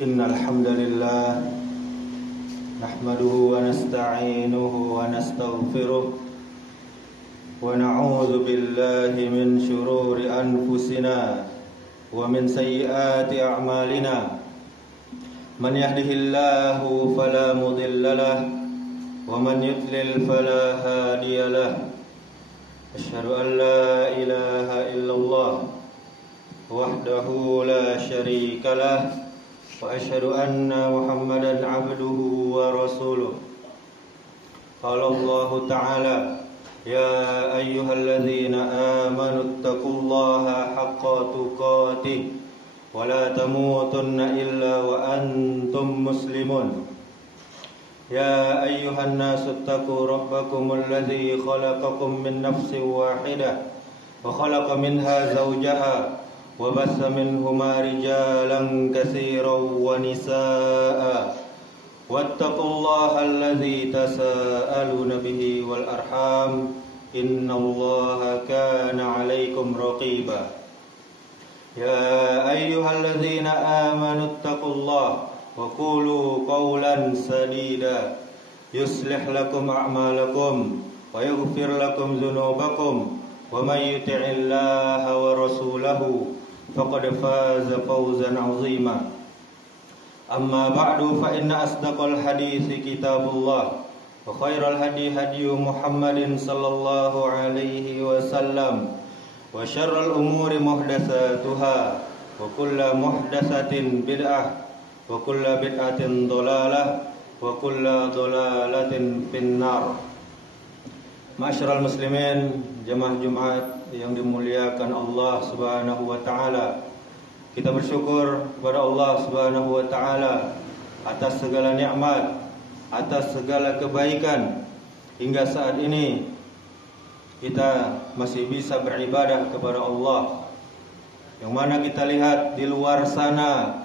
Innal hamdalillah nahmaduhu wa nasta'inuhu wa nastaghfiruh wa na'udzu billahi min shururi anfusina wa min sayyiati a'malina. Man yahdihillahu fala mudilla lahu wa man yudlil fala hadiya lahu. Asyhadu an la ilaha illallah wahdahu la syarika lahu wa asyhadu anna Muhammadan abduhu wa rasuluh. Qala Allah Ta'ala, ya ayyuhalladzina amanu taqullaha haqqa tuqatih wa la tamutunna illa wa antum muslimun. Ya ayyuhan nasu taqu rabbakumul ladzi khalaqakum min nafsin wahidah wa khalaqa minha zawjaha وبث منهما رجالا كثيرا ونساء واتقوا الله الذي تساءلون به والأرحام إن الله كان عليكم رقيبا. يا أيها الذين آمنوا اتقوا الله وقولوا قولا سديدا يصلح لكم أعمالكم ويغفر لكم ذنوبكم ومن يطع الله ورسوله فقد فاز فوزا عظيما. أما بعد فإن أصدق الحديث كتاب الله وخير الهدي هدي محمد صلى الله عليه وسلم وشر الأمور محدثاتها وكل محدثة بدعة وكل بدعة ضلالة وكل ضلالة في النار. Ma'asyiral muslimin, jemaah Jumat yang dimuliakan Allah Subhanahu wa taala. Kita bersyukur kepada Allah Subhanahu wa taala atas segala nikmat, atas segala kebaikan hingga saat ini kita masih bisa beribadah kepada Allah. Yang mana kita lihat di luar sana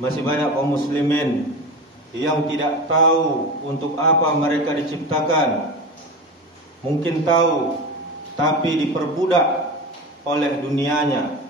masih banyak kaum muslimin yang tidak tahu untuk apa mereka diciptakan. Mungkin tahu, tapi diperbudak oleh dunianya,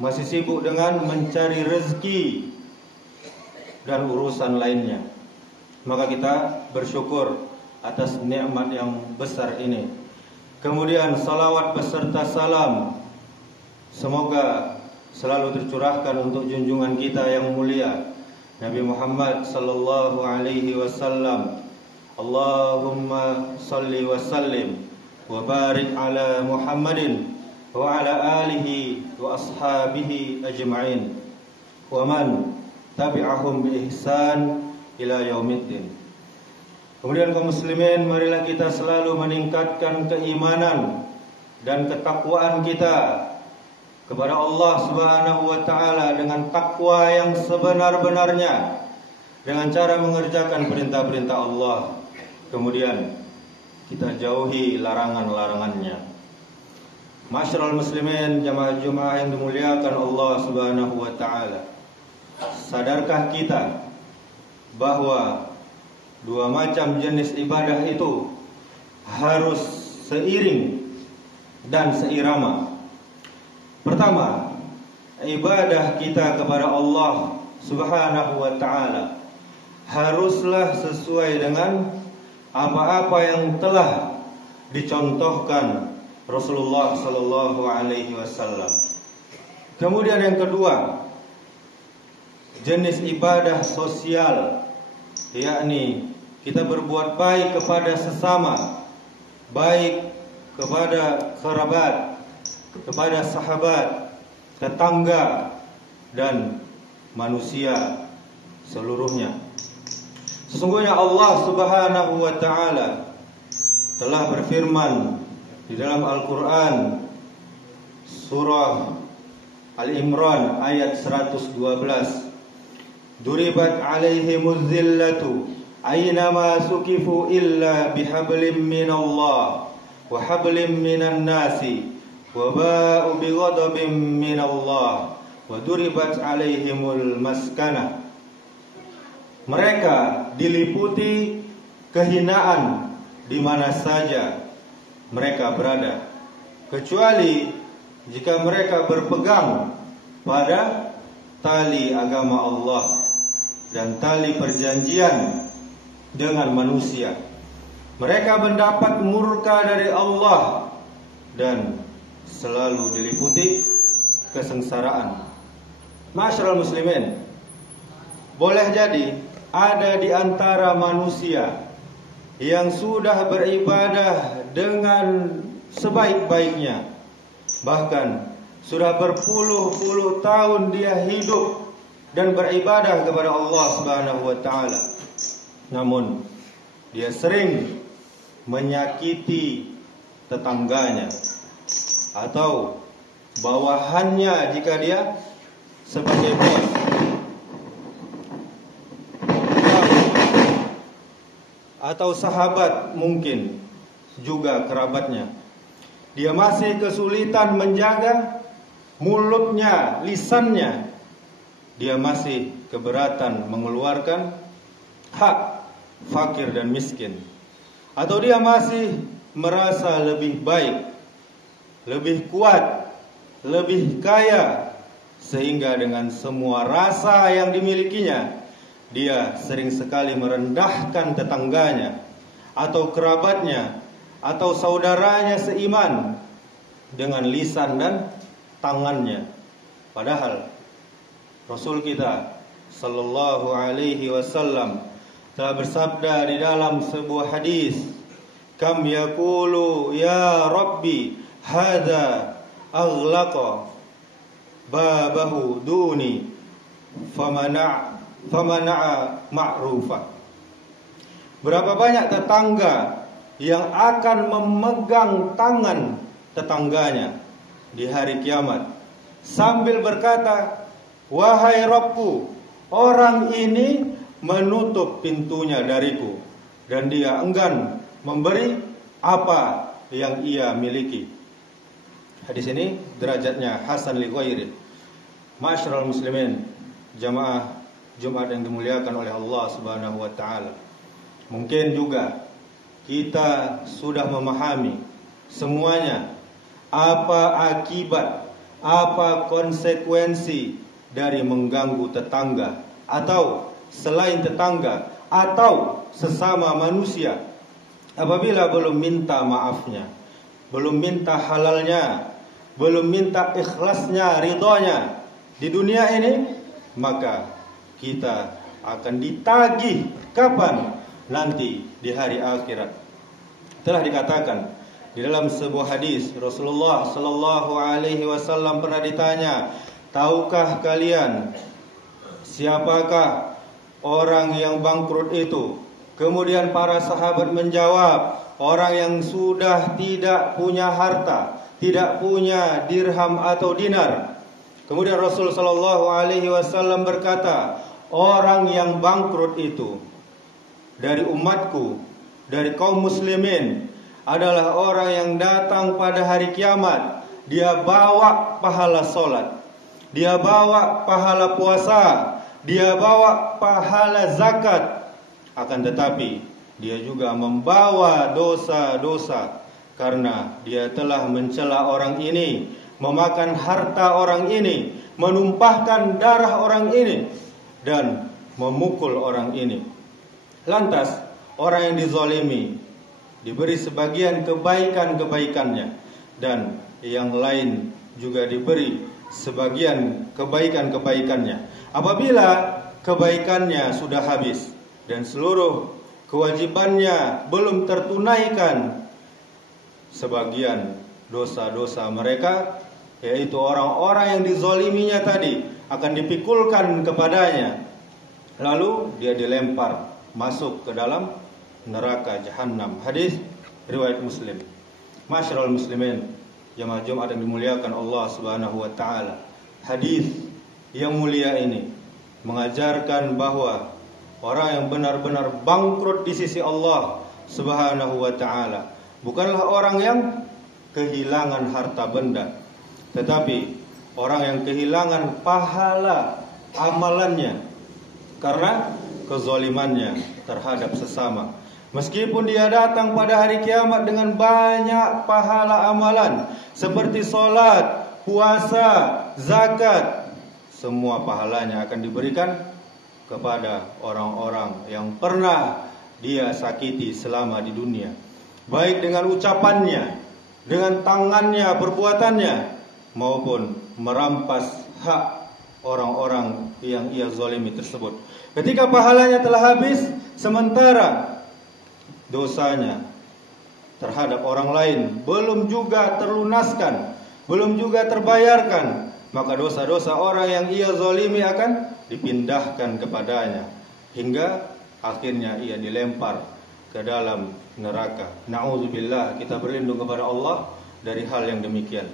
masih sibuk dengan mencari rezeki dan urusan lainnya. Maka kita bersyukur atas nikmat yang besar ini. Kemudian salawat beserta salam semoga selalu tercurahkan untuk junjungan kita yang mulia Nabi Muhammad sallallahu alaihi wasallam. Allahumma salli wa sallim wa barik ala Muhammadin wa ala alihi wa ashabihi ajma'in wa man tabi'ahum bi ihsan ila yaumiddin. Kemudian kaum muslimin, marilah kita selalu meningkatkan keimanan dan ketakwaan kita kepada Allah Subhanahu wa taala dengan takwa yang sebenar-benarnya, dengan cara mengerjakan perintah-perintah Allah. Kemudian kita jauhi larangan-larangannya. Ma'asyiral muslimin, jamaah Jumat yang dimuliakan Allah Subhanahu wa taala. Sadarkah kita bahwa dua macam jenis ibadah itu harus seiring dan seirama? Pertama, ibadah kita kepada Allah Subhanahu wa taala haruslah sesuai dengan apa-apa yang telah dicontohkan Rasulullah sallallahu alaihi wasallam. Kemudian yang kedua, jenis ibadah sosial, yakni kita berbuat baik kepada sesama, baik kepada kerabat, kepada sahabat, tetangga, dan manusia seluruhnya. Sesungguhnya Allah Subhanahu wa taala telah berfirman di dalam Al-Qur'an surah Al-Imran ayat 112, Duribat 'alaihimuz zillatu aynama sukifu illa bihablim minallah wa hablim minan nasi wa ba'u bighadabin minallah wa duribat 'alaihimul maskanah. Mereka diliputi kehinaan di mana saja mereka berada, kecuali jika mereka berpegang pada tali agama Allah dan tali perjanjian dengan manusia. Mereka mendapat murka dari Allah dan selalu diliputi kesengsaraan. Ma'asyiral muslimin, boleh jadi ada di antara manusia yang sudah beribadah dengan sebaik-baiknya, bahkan sudah berpuluh-puluh tahun dia hidup dan beribadah kepada Allah Subhanahu wa taala. Namun dia sering menyakiti tetangganya atau bawahannya jika dia sebagai bos, atau sahabat, mungkin juga kerabatnya. Dia masih kesulitan menjaga mulutnya, lisannya. Dia masih keberatan mengeluarkan hak fakir dan miskin. Atau dia masih merasa lebih baik, lebih kuat, lebih kaya, sehingga dengan semua rasa yang dimilikinya, dia sering sekali merendahkan tetangganya atau kerabatnya atau saudaranya seiman dengan lisan dan tangannya. Padahal Rasul kita sallallahu alaihi wasallam telah bersabda di dalam sebuah hadis, "Kam yaqulu ya Rabbi hadza aghlaqa babahu duni famana'a ma'rufa." Berapa banyak tetangga yang akan memegang tangan tetangganya di hari kiamat sambil berkata, "Wahai Rabbku, orang ini menutup pintunya dariku dan dia enggan memberi apa yang ia miliki." Hadis ini derajatnya hasan li ghairi. Ma'asyiral muslimin, jamaah Jumat yang dimuliakan oleh Allah Subhanahu wa taala. Mungkin juga kita sudah memahami semuanya apa akibat, apa konsekuensi dari mengganggu tetangga atau selain tetangga atau sesama manusia apabila belum minta maafnya, belum minta halalnya, belum minta ikhlasnya, ridhonya di dunia ini, maka kita akan ditagih kapan? Nanti di hari akhirat. Telah dikatakan di dalam sebuah hadis, Rasulullah sallallahu alaihi wasallam pernah ditanya, "Tahukah kalian siapakah orang yang bangkrut itu?" Kemudian para sahabat menjawab, orang yang sudah tidak punya harta, tidak punya dirham atau dinar. Kemudian Rasul sallallahu alaihi wasallam berkata, orang yang bangkrut itu dari umatku, dari kaum muslimin, adalah orang yang datang pada hari kiamat. Dia bawa pahala solat, dia bawa pahala puasa, dia bawa pahala zakat. Akan tetapi dia juga membawa dosa-dosa karena dia telah mencela orang ini, memakan harta orang ini, menumpahkan darah orang ini, dan memukul orang ini. Lantas orang yang dizalimi diberi sebagian kebaikan-kebaikannya, dan yang lain juga diberi sebagian kebaikan-kebaikannya. Apabila kebaikannya sudah habis dan seluruh kewajibannya belum tertunaikan, sebagian dosa-dosa mereka, yaitu orang-orang yang dizaliminya tadi, akan dipikulkan kepadanya, lalu dia dilempar masuk ke dalam neraka jahanam. Hadis riwayat Muslim. Ma'asyiral muslimin, jamaah Jumat yang dimuliakan Allah Subhanahu wa taala. Hadis yang mulia ini mengajarkan bahwa orang yang benar-benar bangkrut di sisi Allah Subhanahu wa taala bukanlah orang yang kehilangan harta benda, tetapi orang yang kehilangan pahala amalannya karena kezalimannya terhadap sesama. Meskipun dia datang pada hari kiamat dengan banyak pahala amalan seperti salat, puasa, zakat, semua pahalanya akan diberikan kepada orang-orang yang pernah dia sakiti selama di dunia, baik dengan ucapannya, dengan tangannya, perbuatannya, maupun merampas hak orang-orang yang ia zalimi tersebut. Ketika pahalanya telah habis, sementara dosanya terhadap orang lain belum juga terlunaskan, belum juga terbayarkan, maka dosa-dosa orang yang ia zalimi akan dipindahkan kepadanya hingga akhirnya ia dilempar ke dalam neraka. Na'udzubillah, kita berlindung kepada Allah dari hal yang demikian.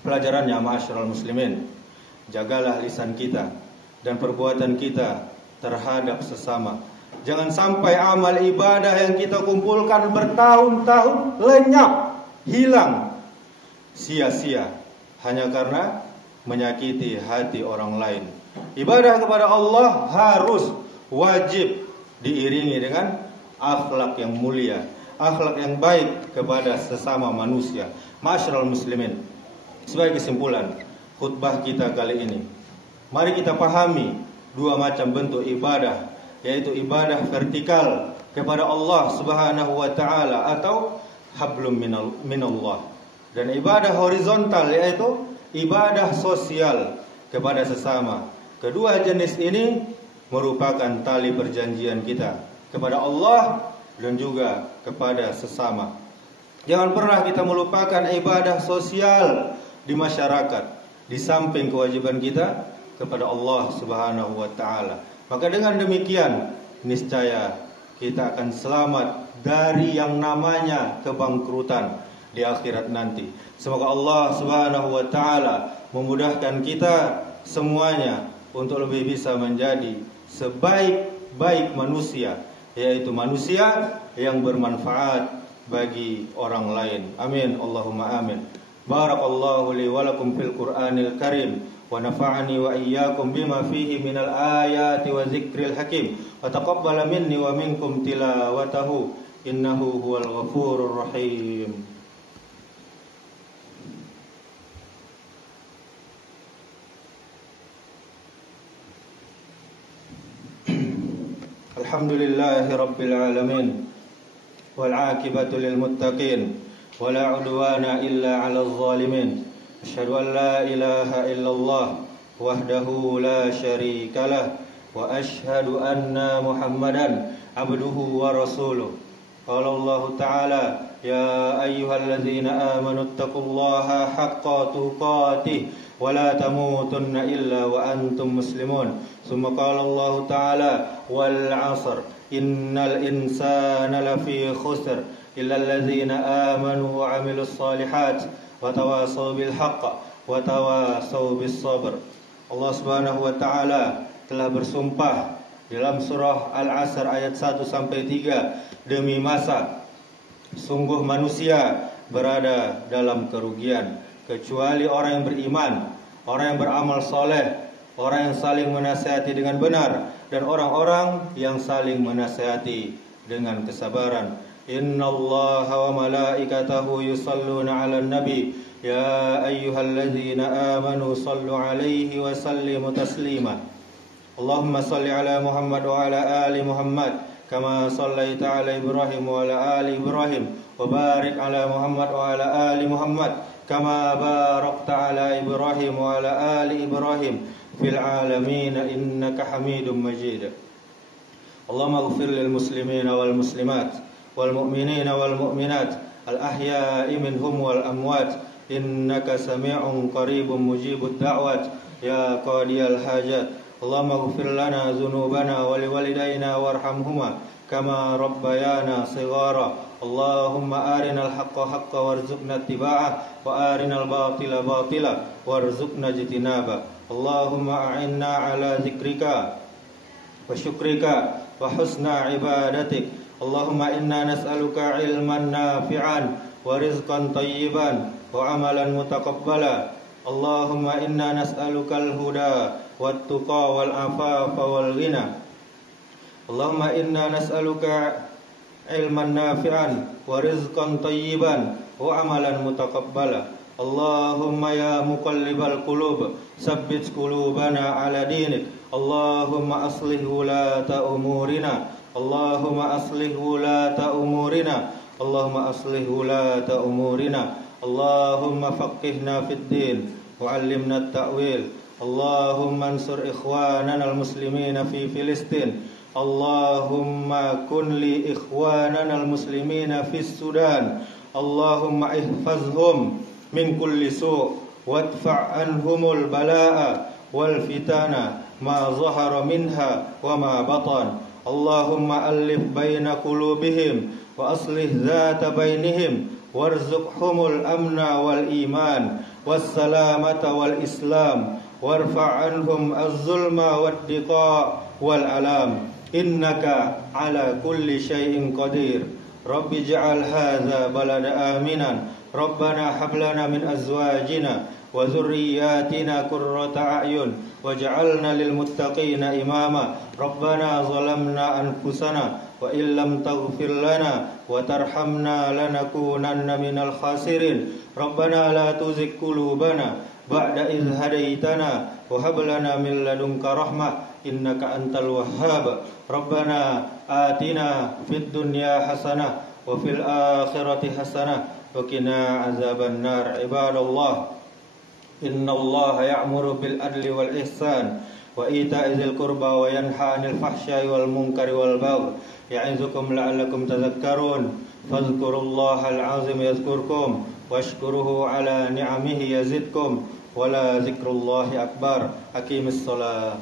Pelajarannya, ma'asyiral muslimin, jagalah lisan kita dan perbuatan kita terhadap sesama. Jangan sampai amal ibadah yang kita kumpulkan bertahun-tahun lenyap, hilang, sia-sia hanya karena menyakiti hati orang lain. Ibadah kepada Allah harus wajib diiringi dengan akhlak yang mulia, akhlak yang baik kepada sesama manusia. Ma'asyiral muslimin, sebagai kesimpulan khutbah kita kali ini, mari kita pahami dua macam bentuk ibadah, yaitu ibadah vertikal kepada Allah Subhanahu wa taala atau hablum minallah, dan ibadah horizontal yaitu ibadah sosial kepada sesama. Kedua jenis ini merupakan tali perjanjian kita kepada Allah dan juga kepada sesama. Jangan pernah kita melupakan ibadah sosial di masyarakat di samping kewajiban kita kepada Allah Subhanahu wa taala. Maka dengan demikian niscaya kita akan selamat dari yang namanya kebangkrutan di akhirat nanti. Semoga Allah Subhanahu wa taala memudahkan kita semuanya untuk lebih bisa menjadi sebaik-baik manusia, yaitu manusia yang bermanfaat bagi orang lain. Amin, Allahumma amin. Barakallahu li wa lakum fil Qur'anil Karim wa nafa'ani wa iyyakum bima fihi minal ayati wa dzikril hakim wa taqabbala minni wa minkum tilawatahu innahu huwal ghafurur rahim. Alhamdulillahi rabbil alamin wal 'aqibatu lil muttaqin wala 'udwana illa 'alal zalimin. Asyhadu an la ilaha illallah wahdahu la syarikalah wa asyhadu anna Muhammadan abduhu wa rasuluh. Qala Allah ta'ala ya ayyuhalladzina amanu taqullaha haqqa tuqatih wa la tamutunna illa wa antum muslimun. Summa qala Allah ta'ala wal 'asr innal insana lafi khusr illa alladzina amanu wa 'amilus solihat wa tawasaw bil haqq wa tawasaw bis sabr. Allah Subhanahu wa taala telah bersumpah dalam surah Al-Asr ayat 1 sampai 3, demi masa sungguh manusia berada dalam kerugian kecuali orang yang beriman, orang yang beramal soleh, orang yang saling menasihati dengan benar, dan orang-orang yang saling menasihati dengan kesabaran. Innallaha wa malaikatahu yusalluna 'alan nabi ya ayyuhalladzina amanu sallu 'alaihi wa sallimu taslima. Allahumma salli 'ala Muhammad wa 'ala ali Muhammad kama sallaita 'ala Ibrahim wa 'ala ali Ibrahim wa barik 'ala Muhammad wa 'ala ali Muhammad kama barakta 'ala Ibrahim wa 'ala ali Ibrahim fil 'alamin innaka Hamidum Majid. Allahumma ighfir lil muslimina wal muslimat wal mu'minina wal mu'minat al ahya'i minhum wal amwat innaka sami'un qaribun mujibud da'wat ya qadiyal hajat. Allahumma ighfir lana dhunubana wa liwalidayna warhamhuma kama rabbayana shighara. Allahumma arinal haqqa haqqa warzuqna ittiba'ah wa arinal batila batila warzuqna ijtinaba. Allahumma a'inna ala zikrika wa syukrika wa husna ibadatik. Allahumma inna nas'aluka ilman nafi'an wa rizqan tayyiban wa amalan mutaqabbala. Allahumma inna nas'aluka al-huda wat-tuqa wal-afafa wal-ghina. Allahumma inna nas'aluka ilman nafi'an wa rizqan tayyiban wa amalan mutaqabbala. Allahumma ya muqallibal qulub tsabbit qulubana ala dinik. Allahumma aslih wulata umurina. Allahumma aslih wulata umurina. Allahumma aslih wulata umurina. Allahumma faqihna fid din wa 'allimna at-ta'wil. Allahumma ansur ikhwanana al-muslimina fi Filistin. Allahumma kun li ikhwanana al-muslimina fi Sudan. Allahumma ihfazhum min kulli su' wadfa' anhumul bala'a wal fitana ma zahara minha wa ma batan. Allahumma alif baina qulubihim wa aslih dhata bainihim warzuqhumul amna wal iman was salamata wal islam warfa' anhum az-zulma wad diqa wal alam. Innaka ala kulli syai'in qadir. Rabbi ij'al hadza balada aminan. Rabbana hab lana min azwajina wa dhurriyyatina qurrata a'yun waj'alna lil muttaqina imama. Rabbana zalamna anfusana wa illam taghfir lana wa tarhamna lanakunanna minal khasirin. Rabbana la tuzigh qulubana ba'da idh hadaitana wa hab lana min ladunka rahmah innaka antal wahhab. Rabbana atina fid dunya hasanah wa fil akhirati hasanah wa qina azaban nar. Ibadallah, innallaha ya'muru bil adli wal ihsan wa ita'i dzil qurba wa yanha 'anil fahsya'i wal munkari wal baghi ya'izukum la'allakum tadhakkarun. Fadhkurullahal 'azim yadhkurkum washkuruhu 'ala ni'amihi yazidkum wa la dzikrullahi akbar. Aqimis shalah.